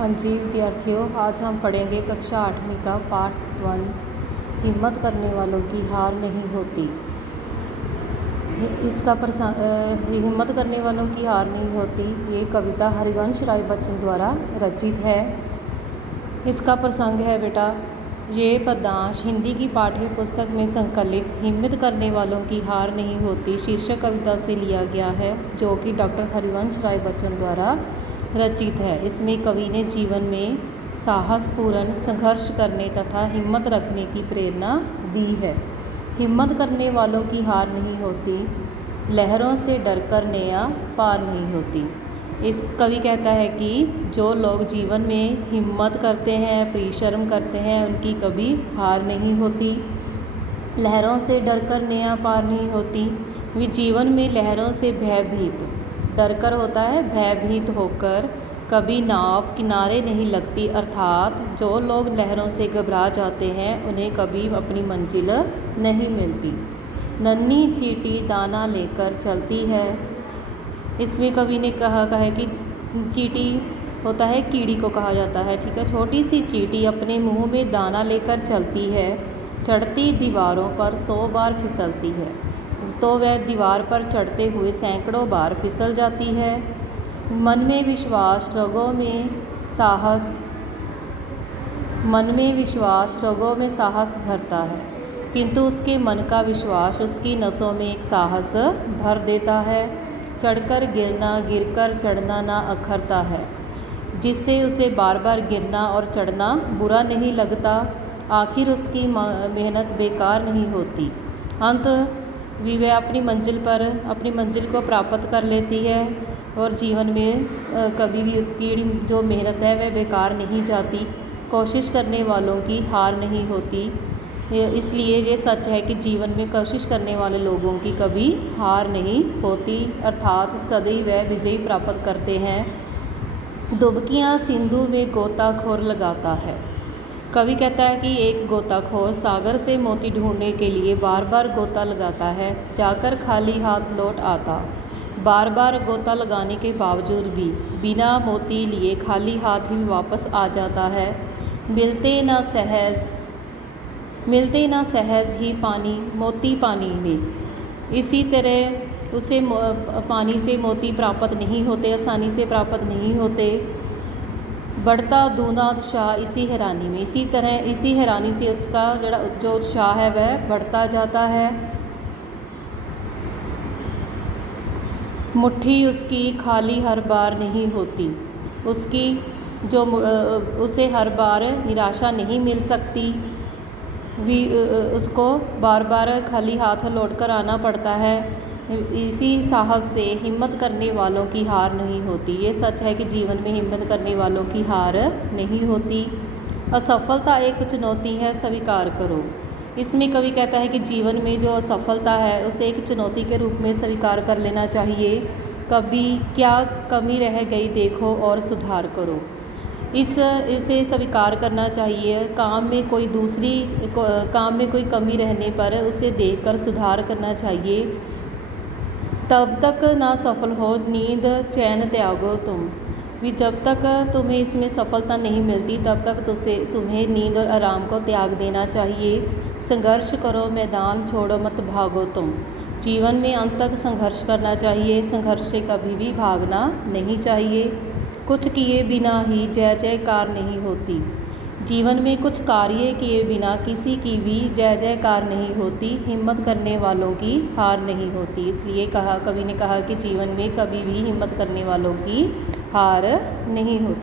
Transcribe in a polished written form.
हाँ जी विद्यार्थियों, आज हम पढ़ेंगे कक्षा 8वीं का पार्ट 1। हिम्मत करने वालों की हार नहीं होती। इसका हिम्मत करने वालों की हार नहीं होती, ये कविता हरिवंश राय बच्चन द्वारा रचित है। इसका प्रसंग है बेटा, ये पद्यांश हिंदी की पाठ्य पुस्तक में संकलित हिम्मत करने वालों की हार नहीं होती शीर्षक कविता से लिया गया है, जो कि डॉक्टर हरिवंश राय बच्चन द्वारा रचित है। इसमें कवि ने जीवन में साहसपूर्ण संघर्ष करने तथा हिम्मत रखने की प्रेरणा दी है। हिम्मत करने वालों की हार नहीं होती, लहरों से डरकर नैया पार नहीं होती। इस कवि कहता है कि जो लोग जीवन में हिम्मत करते हैं, परिश्रम करते हैं, उनकी कभी हार नहीं होती। लहरों से डरकर नैया पार नहीं होती। वे जीवन में लहरों से भयभीत, डरकर होता है भयभीत होकर कभी नाव किनारे नहीं लगती, अर्थात जो लोग लहरों से घबरा जाते हैं उन्हें कभी अपनी मंजिल नहीं मिलती। नन्ही चींटी दाना लेकर चलती है। इसमें कवि ने कहा है कि चींटी होता है कीड़ी को कहा जाता है, ठीक है। छोटी सी चींटी अपने मुंह में दाना लेकर चलती है, चढ़ती दीवारों पर 100 बार फिसलती है, तो वह दीवार पर चढ़ते हुए सैकड़ों बार फिसल जाती है। मन में विश्वास रगों में साहस भरता है, किंतु उसके मन का विश्वास उसकी नसों में एक साहस भर देता है। चढ़कर गिरना, गिरकर चढ़ना ना अखरता है, जिससे उसे बार बार गिरना और चढ़ना बुरा नहीं लगता। आखिर उसकी मेहनत बेकार नहीं होती। अंत भी वह अपनी मंजिल को प्राप्त कर लेती है और जीवन में कभी भी उसकी जो मेहनत है वह बेकार नहीं जाती। कोशिश करने वालों की हार नहीं होती। इसलिए ये सच है कि जीवन में कोशिश करने वाले लोगों की कभी हार नहीं होती, अर्थात सदैव वह विजय प्राप्त करते हैं। डुबकियाँ सिंधु में गोताखोर लगाता है। कवि कहता है कि एक गोताखोर सागर से मोती ढूंढने के लिए बार बार गोता लगाता है, जाकर खाली हाथ लौट आता। बार बार गोता लगाने के बावजूद भी बिना मोती लिए खाली हाथ ही वापस आ जाता है। मिलते ना सहज ही मोती पानी में। इसी तरह उसे पानी से मोती प्राप्त नहीं होते, आसानी से प्राप्त नहीं होते। बढ़ता दूना उत्साह इसी हैरानी में, इसी हैरानी से उसका जो उत्साह है वह बढ़ता जाता है। मुट्ठी उसकी खाली हर बार नहीं होती, उसे हर बार निराशा नहीं मिल सकती। उसको बार बार खाली हाथ लौट कर आना पड़ता है। इसी साहस से हिम्मत करने वालों की हार नहीं होती। ये सच है कि जीवन में हिम्मत करने वालों की हार नहीं होती। असफलता एक चुनौती है, स्वीकार करो। इसमें कवि कहता है कि जीवन में जो असफलता है उसे एक चुनौती के रूप में स्वीकार कर लेना चाहिए। कभी क्या कमी रह गई देखो और सुधार करो, इसे स्वीकार करना चाहिए। काम में कोई कमी रहने पर उसे देखकर सुधार करना चाहिए। तब तक ना सफल हो नींद चैन त्यागो तुम, भी जब तक तुम्हें इसमें सफलता नहीं मिलती तब तक तुम्हें नींद और आराम को त्याग देना चाहिए। संघर्ष करो मैदान छोड़ो मत भागो तुम, जीवन में अंत तक संघर्ष करना चाहिए, संघर्ष से कभी भी भागना नहीं चाहिए। कुछ किए बिना ही जय जयकार नहीं होती, जीवन में कुछ कार्य किए बिना किसी की भी जय जयकार नहीं होती। हिम्मत करने वालों की हार नहीं होती। इसलिए कवि ने कहा कि जीवन में कभी भी हिम्मत करने वालों की हार नहीं होती।